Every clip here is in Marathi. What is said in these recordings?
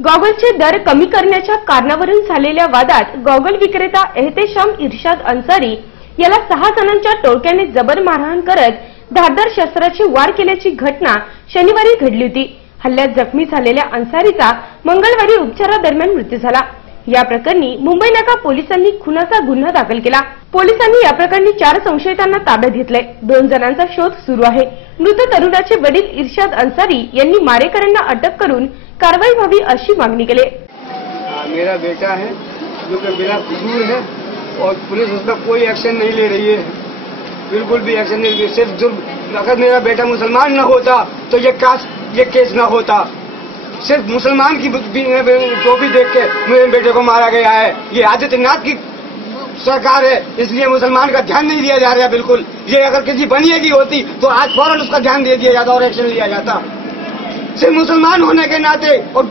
गॉगलचे दर कमी करण्याच्या कारणावरून झालेल्या वादात गॉगल विक्रेता एहतेशाम इर्शाद अन्सारी याला 6 जणांच्या टोळक्याने जबर मारहाण करत धारदार शस्त्राची वार केल्याची घटना शनिवारी घडली होती। हल्ल्यात जखमी झालेल्या अन्सारीचा मंगळवारी उपचारादरम्यान मृत्यू झाला। या प्रकरणी मुंबई नाका पोलिसांनी खुनाचा गुन्हा दाखल केला। पोलिसांनी या प्रकरणी 4 संशयितांना ताब्यात घेतले। 2 जणांचा शोध सुरू आहे। मृत तरुणाचे वडील इर्शाद अन्सारी यांनी मारेकऱ्यांना अटक करून कारवाई व्हावी अशी मागणी केली। मेरा बेटा है जो कि बिना कसूर है और पुलिस उसका कोई एक्शन नहीं ले रही है, बिल्कुल भी एक्शन नहीं। सिर्फ जुर्म, अगर मेरा बेटा मुसलमान न होता तो ये केस न होता। सिर्फ मुसलमान की टोपी देख के मेरे बेटे को मारा गया है। ये आदित्यनाथ की सरकार है, इसलिए मुसलमान का ध्यान नहीं दिया जा रहा। बिल्कुल, ये अगर किसी बनिए की होती तो आज फौरन उसका ध्यान दे दिया जाता और एक्शन लिया जाता। सिर्फ मुसलमान होने के नाते और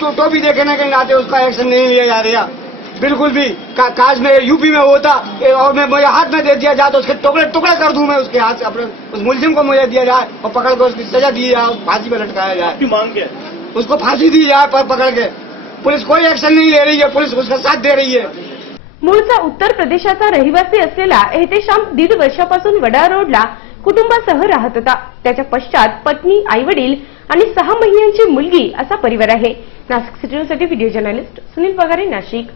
टोपी देखने के नाते उसका एक्शन नहीं लिया जा रहा बिल्कुल भी। काश में यूपी में होता और मैं मुझे हाथ में दे दिया जाए तो उसके टुकड़े टुकड़े कर दूं मैं उसके हाथ से। अपने उस मुलजिम को मुझे दिया जाए और पकड़ कर उसकी सजा दी जाए, फांसी पर लटकाया जाए। मांग क्या है? उसको फांसी दी जाए पर पकड़ के। पुलिस कोई एक्शन नहीं ले रही है, पुलिस उसका साथ दे रही है। मूळचा उत्तर प्रदेशाचा रहिवासी असलेला एहतेशाम 1.5 वर्षापासून वडाळा रोडला कुटुंबासह राहत होता। त्याच्या पश्चात पत्नी, आई-वडील आणि 6 महिन्यांची मुलगी असा परिवार आहे। नाशिक सिटी न्यूजसाठी व्हिडिओ जर्नलिस्ट सुनील पगारे, नाशिक।